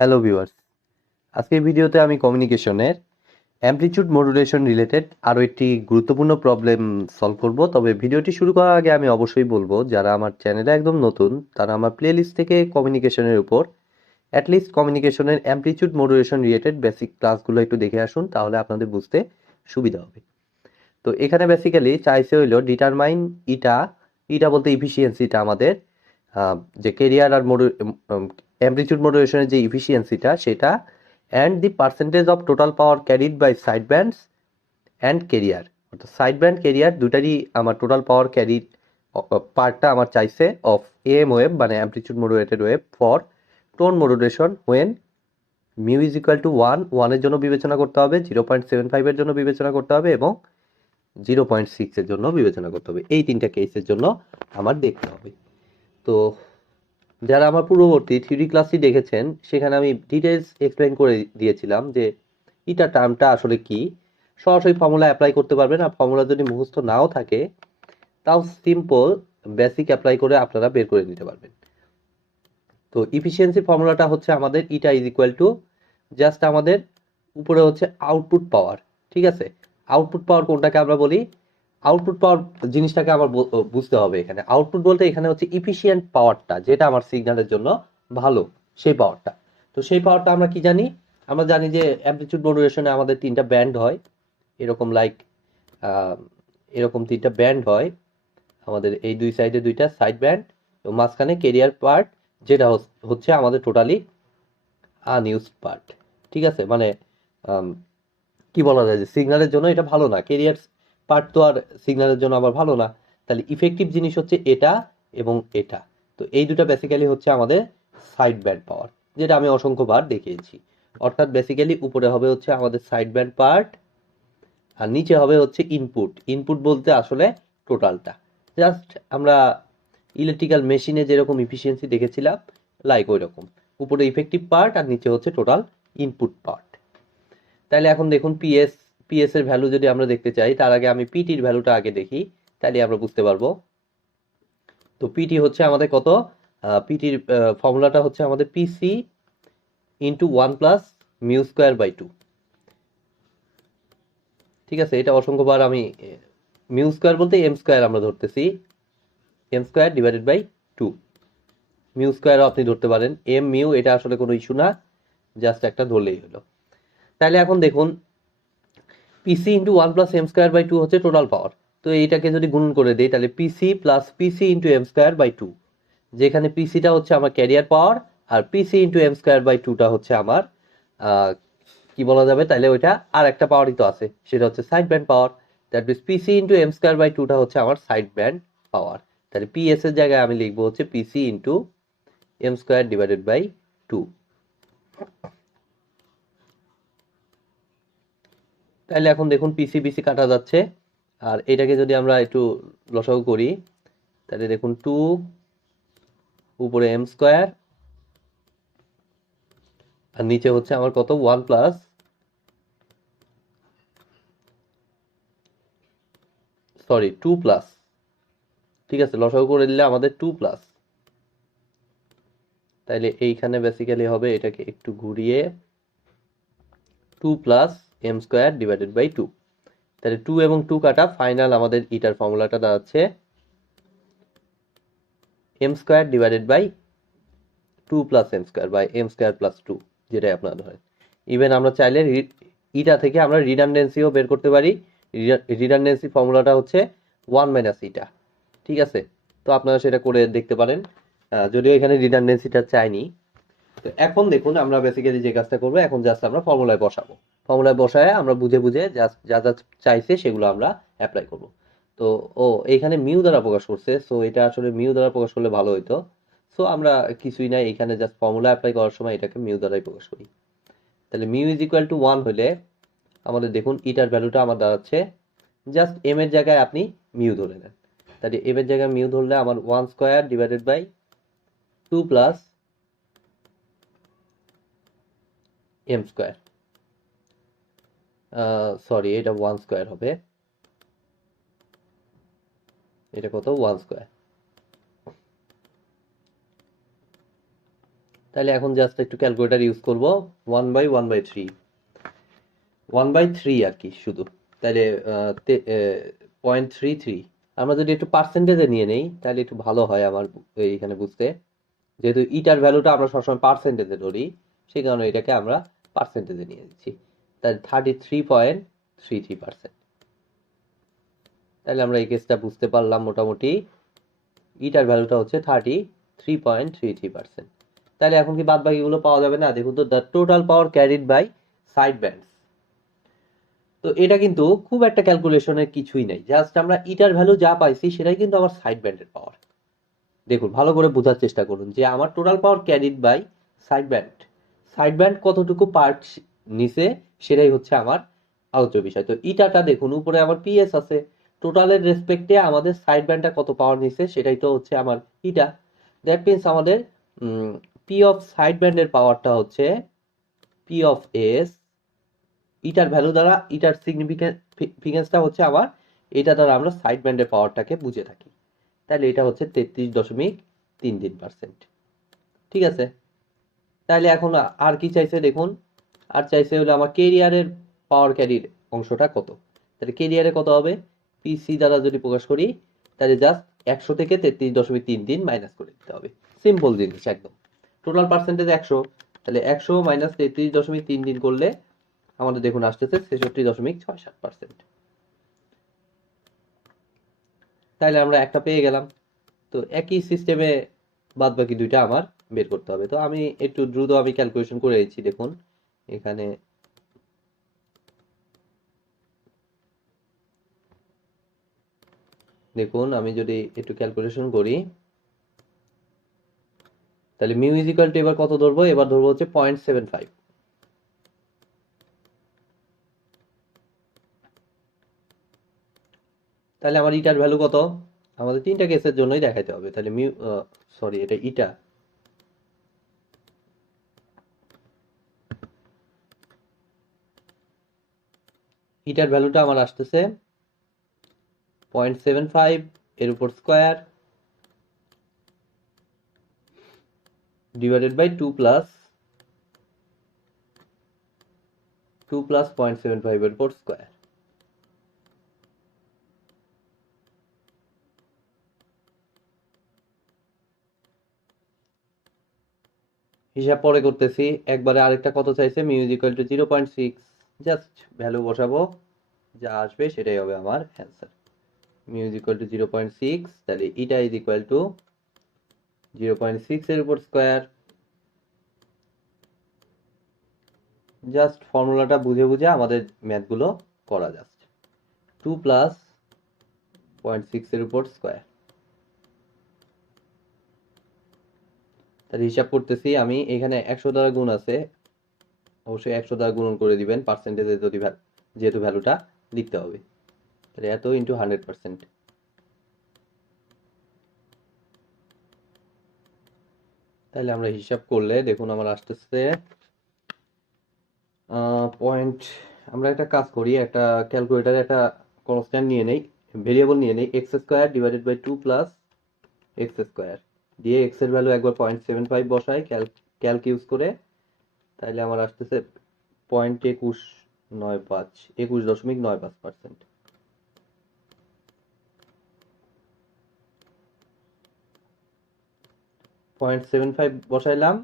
Hello viewers, আজকের ভিডিওতে আমি কমিউনিকেশনের অ্যামপ্লিটিউড মডুলেশন রিলেটেড আরও একটি গুরুত্বপূর্ণ প্রবলেম সলভ করব। তবে ভিডিওটি শুরু করার আগে আমি অবশ্যই বলবো, যারা আমার চ্যানেলে একদম নতুন তারা আমার প্লেলিস্ট থেকে কমিউনিকেশনের উপর অ্যাটলিস্ট কমিউনিকেশনের অ্যামপ্লিটিউড মডুলেশন রিলেটেড বেসিক ক্লাসগুলো একটু দেখে আসুন, তাহলে আপনাদের বুঝতে সুবিধা হবে। তো এখানে বেসিক্যালি চাইছে হইলো ডিটারমাইন ইটা, ইটা বলতে ইফিসিয়েন্সিটা আমাদের যে কেরিয়ার আর অ্যামপ্লিটিউড মডুলেশনের যে ইফিসিয়েন্সিটা সেটা, and the percentage of total power carried by side bands and carrier. অর্থাৎ সাইড ব্যান্ড কেরিয়ার দুটারই আমার টোটাল পাওয়ার ক্যারিড পার্টটা আমার চাইছে অফ এম ওয়েভ মানে amplitude modulated wave for tone modulation when mu is equal to ওয়ানের জন্য বিবেচনা করতে হবে, 0.75-এর জন্য বিবেচনা করতে হবে এবং 0.6-এর জন্য বিবেচনা করতে হবে। এই তিনটা কেসের জন্য আমার দেখতে হবে। তো যারা আমার পূর্ববর্তী থিওরি ক্লাসটি দেখেছেন সেখানে আমি ডিটেলস এক্সপ্লেন করে দিয়েছিলাম যে ইটা টার্মটা আসলে কি। সরাসরি ফর্মুলা অ্যাপ্লাই করতে পারবেন, আর ফর্মুলা যদি মুখস্থ নাও থাকে তাও সিম্পল বেসিক অ্যাপ্লাই করে আপনারা বের করে নিতে পারবেন। তো ইফিসিয়েন্সি ফর্মুলাটা হচ্ছে আমাদের ইটা ইজ ইকুয়াল টু জাস্ট আমাদের উপরে হচ্ছে আউটপুট পাওয়ার। ঠিক আছে, আউটপুট পাওয়ার কোনটাকে আমরা বলি, আউটপুট পাওয়ার জিনিসটাকে আমার বুঝতে হবে। এখানে আউটপুট বলতে এখানে হচ্ছে ইফিসিয়েন্ট পাওয়ারটা, যেটা আমার সিগন্যালের জন্য ভালো, সেই পাওয়ারটা। তো সেই পাওয়ারটা আমরা কি জানি, আমরা জানি যে অ্যামপ্লিটিউড মডুলেশনে আমাদের তিনটা ব্যান্ড হয়, এরকম লাইক এরকম তিনটা ব্যান্ড হয় আমাদের, এই দুই সাইডে দুইটা সাইড ব্যান্ড এবং মাঝখানে কেরিয়ার পার্ট, যেটা হচ্ছে আমাদের টোটালি আনইউজড পার্ট। ঠিক আছে, মানে কি বলা যায় যে সিগন্যালের জন্য এটা ভালো না, কেরিয়ার পার্ট তো আর সিগন্যালের জন্য আবার ভালো না। তাহলে ইফেক্টিভ জিনিস হচ্ছে এটা এবং এটা। তো এই দুটো বেসিক্যালি হচ্ছে আমাদের সাইড ব্যান্ড পাওয়ার, যেটা আমি অসংখ্যবার দেখিয়েছি। অর্থাৎ বেসিক্যালি উপরে হবে হচ্ছে আমাদের সাইড ব্যান্ড পার্ট আর নিচে হবে হচ্ছে ইনপুট। ইনপুট বলতে আসলে টোটালটা, জাস্ট আমরা ইলেকট্রিক্যাল মেশিনে যেরকম ইফিসিয়েন্সি দেখেছিলাম লাইক ওই রকম, উপরে ইফেক্টিভ পার্ট আর নিচে হচ্ছে টোটাল ইনপুট পার্ট। তাহলে এখন দেখুন পিএস এর ভ্যালু যদি আমরা দেখতে চাই, তার আগে আমি পিটির ভ্যালুটা আগে দেখি, তাহলে আমরা বুঝতে পারবো। তো পিটি হচ্ছে আমাদের কত, পিটির ফর্মুলাটা হচ্ছে আমাদের পিসি ইন্টু 1+μ²/2। ঠিক আছে, এটা অসংখ্যবার আমি মিউ স্কোয়ার বলতে এম স্কোয়ার আমরা ধরতেছি, m²/2। মিউ স্কোয়ারও আপনি ধরতে পারেন, এম মিউ এটা আসলে কোনো ইস্যু না, জাস্ট একটা ধরলেই হলো। তাহলে এখন দেখুন পিসি ইন্টু 1+m²/2 হচ্ছে টোটাল পাওয়ার। তো এইটাকে যদি গুণন করে দিই তাহলে পিসি প্লাস পিসি ইন্টু m²/2, যেখানে পিসিটা হচ্ছে আমার ক্যারিয়ার পাওয়ার আর পিসি ইন্টু m²/2টা হচ্ছে আমার কি বলা যাবে, তাহলে ওইটা আর একটা পাওয়ারই তো আছে, সেটা হচ্ছে side band power. That means PC into m²/2টা হচ্ছে আমার সাইড ব্যান্ড পাওয়ার। তাহলে পিএস এর জায়গায় আমি লিখবো হচ্ছে পিসি ইন্টু m²/2। তাহলে এখন দেখুন পিসি পিসি কাটা যাচ্ছে, আর এটাকে যদি আমরা একটু লসাগু করি তাহলে দেখুন 2 উপরে m² আর নিচে হচ্ছে আমার কত 1 প্লাস, সরি 2 প্লাস। ঠিক আছে, লসাগু করে দিলে আমাদের 2 প্লাস, তাইলে এইখানে বেসিক্যালি হবে এটাকে একটু ঘুরিয়ে 2+m²/2। তাহলে 2 এবং 2 কাটা, ফাইনাল আমাদের ইটার ফর্মুলাটা দাঁড়াচ্ছে m²/2 plus m² by m²+2, যেটাই আপনারা ধরেন। ইভেন আমরা চাইলে ইটা থেকে আমরা রিডান্ডেন্সিও বের করতে পারি। রিডান্ডেন্সি ফর্মুলাটা হচ্ছে 1 - ইটা। ঠিক আছে, তো আপনারা সেটা করে দেখতে পারেন, যদিও এখানে রিডান্ডেন্সিটা চাইনি। তো এখন দেখুন আমরা বেসিক্যালি যে কাজটা করবো, এখন জাস্ট আমরা ফর্মুলায় বসাবো। ফর্মুলায় বসায় আমরা বুঝে বুঝে জাস্ট যা যা চাইছে সেগুলো আমরা অ্যাপ্লাই করব। তো এইখানে মিউ দ্বারা প্রকাশ করছে, সো এটা আসলে মিউ দ্বারা প্রকাশ করলে ভালো হইতো। সো আমরা কিছুই নাই, এখানে জাস্ট ফর্মুলা অ্যাপ্লাই করার সময় এটাকে মিউ দ্বারাই প্রকাশ করি। তাহলে মিউ ইজ ইকুয়াল টু 1 হলে আমাদের দেখুন ইটার ভ্যালুটা আমার দাঁড়াচ্ছে, জাস্ট এম এর জায়গায় আপনি মিউ ধরে নেন। তাহলে এম এর জায়গায় মিউ ধরলে আমার 1² / 2 প্লাস m², সরি এটা 1² হবে, এটা কত 1²। তাহলে এখন জাস্ট একটু ক্যালকুলেটর ইউজ করব। 1/1/3 1/3 আর কি শুধু। তাহলে 0.33। আমরা যদি একটু পার্সেন্টেজে নিয়ে নেই তাহলে একটু ভালো হয় আমার এইখানে বুঝতে। যেহেতু ইটার ভ্যালুটা আমরা সবসময় পার্সেন্টেজে ধরি, সেই কারণে এটাকে আমরা পার্সেন্টেজে নিয়ে দিচ্ছি। তাহলে 33.33%। তাহলে আমরা এই কেসটা বুঝতে পারলাম মোটামুটি। ইটার ভ্যালুটা হচ্ছে 33.33%। তাহলে এখন কি বাদ বাকিগুলো পাওয়া যাবে না? দেখুন তো, the total power carried by side bands. তো এটা কিন্তু খুব একটা ক্যালকুলেশনের কিছুই নেই, জাস্ট আমরা ইটার ভ্যালু যা পাইছি সেটাই কিন্তু আমার সাইড ব্যান্ডের পাওয়ার। দেখুন ভালো করে বোঝার চেষ্টা করুন যে আমার total power carried by side band, side band কতটুকু পার্ট নিছে সেটাই হচ্ছে আমার আলোচ্য বিষয়। তো ইটাটা দেখুন উপরে আমার পিএস আছে, টোটালের রেসপেক্টে আমাদের সাইড ব্যান্ডটা কত পাওয়ার নিছে সেটাই তো হচ্ছে আমার ইটা। দ্যাট মিনস আমাদের পি অফ সাইড ব্যান্ডের পাওয়ারটা হচ্ছে P of S, eater value দ্বারা ইটার সিগনিফিকেন্সটা হচ্ছে আমার, এটা দ্বারা আমরা সাইড ব্যান্ডের পাওয়ারটাকে বুঝে থাকি। তাহলে এটা হচ্ছে 33.33%। ঠিক আছে, তাহলে এখন আর কি চাইছে দেখুন, আর চাইছে হলো আমার কেরিয়ারের পাওয়ার ক্যারির অংশটা কত। তাহলে কেরিয়ারে কত হবে, পিসি দ্বারা যদি প্রকাশ করি তাহলে জাস্ট 100 থেকে 33.33 মাইনাস করে দিতে হবে। সিম্পল জিনিস একদম। টোটাল পার্সেন্টেজ 100, তাহলে 100 মাইনাস 33.33 করলে আমাদের দেখুন আসতেছে 66.67%। তাহলে আমরা একটা পেয়ে গেলাম। তো একই সিস্টেমে বাদ বাকি দুইটা আমার বের করতে হবে। তো আমি একটু দ্রুত আমি ক্যালকুলেশন করে দিচ্ছি। দেখুন এখানে দেখুন আমি যদি একটু ক্যালকুলেশন করি তাহলে মিউ ইজ ইকুয়াল টু এবার কত ধরবো, এবার ধরবো হচ্ছে 0.75। তাহলে আমার ইটার ভ্যালু কত, আমাদের তিনটা কেসের জন্যই দেখাইতে হবে। তাহলে মিউ সরি এটা ইটা, ইটার ভ্যালুটা আমার আসতেছে 0.75 এর উপর স্কোয়ার ডিভাইডেড বাই 2 প্লাস 0.75 এর উপর স্কোয়ার। হিসাব পরে করতেছি। একবারে আরেকটা কত চাইছে, mu is equal two 0.6, just value বসাবো, যা আসবে সেটাই হবে আমার answer. Mu is equal two 0.6, তাহলে ইটা ইজ ইকুয়াল টু 0.6 এর উপর স্কোয়ার। জাস্ট ফর্মুলাটা বুঝে বুঝে আমাদের ম্যাথগুলো করা জাস্ট 2 প্লাস 0.6 এর উপর স্কোয়ার। তাহলে হিসাব করতেছি আমি, এখানে 100 দ্বারা গুণ আছে, অবশ্যই 100 দ্বারা গুণন করে দিবেন পার্সেন্টেজে, যদি যেহেতু ভ্যালুটা লিখতে হবে। তাহলে এত ইন্টু 100%। তাহলে আমরা হিসাব করলে দেখুন আমার আসতেছে পয়েন্ট। আমরা একটা কাজ করি, একটা ক্যালকুলেটারে একটা কনস্ট্যান্ট নিয়ে নেই, ভেরিয়েবল নিয়ে নেই, x square divided by 2 plus x square দিয়ে এক্স এর ভ্যালু একবার 0.75 বসাই ক্যালক ইউজ করে। তাহলে আমার আসতেছে 0.2195, 21.95%। 0.75 বসাইলাম,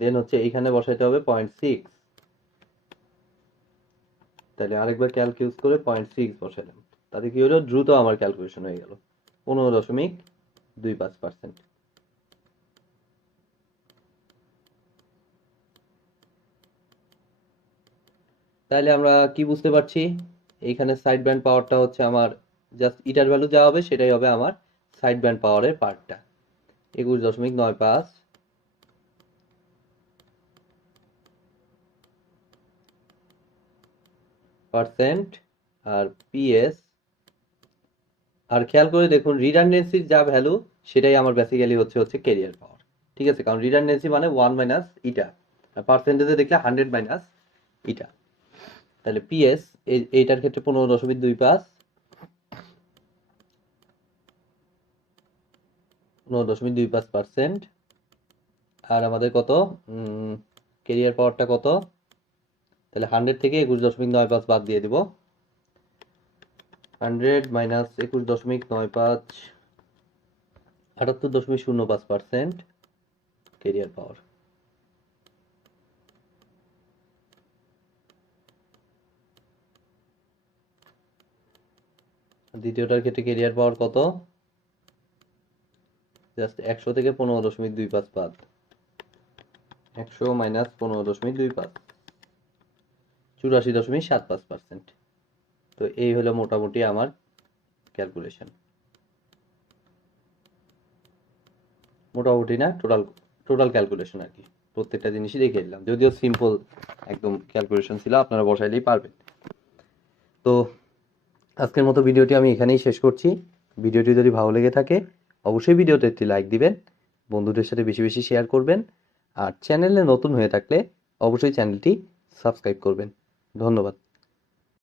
দেন হচ্ছে এইখানে বসাইতে হবে 0.6। তাহলে আরেকবার ক্যালক ইউজ করে 0.6 বসাইলাম, তাতে কি হলো, দ্রুত আমার ক্যালকুলেশন হয়ে গেল 15.25%। তাহলে আমরা কি বুঝতে পারছি, এইখানে সাইড ব্যান্ড পাওয়ারটা হচ্ছে আমার, জাস্ট ইটার ভ্যালু যা হবে সেটাই হবে আমার সাইড ব্যান্ড পাওয়ারের পার্টটা, 21.95%। আর পিএস, আর খেয়াল করে দেখুন রিডান্ডেন্সির যা ভ্যালু সেটাই আমার বেসিক্যালি হচ্ছে ক্যারিয়ার পাওয়ার। ঠিক আছে, কারণ রিডান্ডেন্সি মানে 1 মাইনাস ইটা, পার্সেন্টেজে দেখলে 100 মাইনাস ইটা। তাহলে পিএস এইটার ক্ষেত্রে 15.25, 15.25%। আর আমাদের কত ক্যারিয়ার পাওয়ারটা কত, তাহলে 100 থেকে 21.95 বাদ দিয়ে দিব। 100 মাইনাস 21.95 78.05% ক্যারিয়ার পাওয়ার। দ্বিতীয়টার ক্ষেত্রে ক্যারিয়ার পাওয়ার কত, জাস্ট 100 থেকে 15.25 বাদ, 100 মাইনাস 15.25 84.75%। তো এই হলো মোটামুটি আমার ক্যালকুলেশন, মোটামুটি না টোটাল ক্যালকুলেশন আর কি, প্রত্যেকটা জিনিসই দেখে দিলাম, যদিও সিম্পল একদম ক্যালকুলেশন ছিল, আপনারা বসাইলেই পারবেন। তো আজকের মতো ভিডিওটি আমি এখানেই শেষ করছি। ভিডিওটি যদি ভালো লেগে থাকে অবশ্যই ভিডিওতে একটি লাইক দিবেন, বন্ধুদের সাথে বেশি বেশি শেয়ার করবেন, আর চ্যানেলে নতুন হয়ে থাকলে অবশ্যই চ্যানেলটি সাবস্ক্রাইব করবেন। ধন্যবাদ।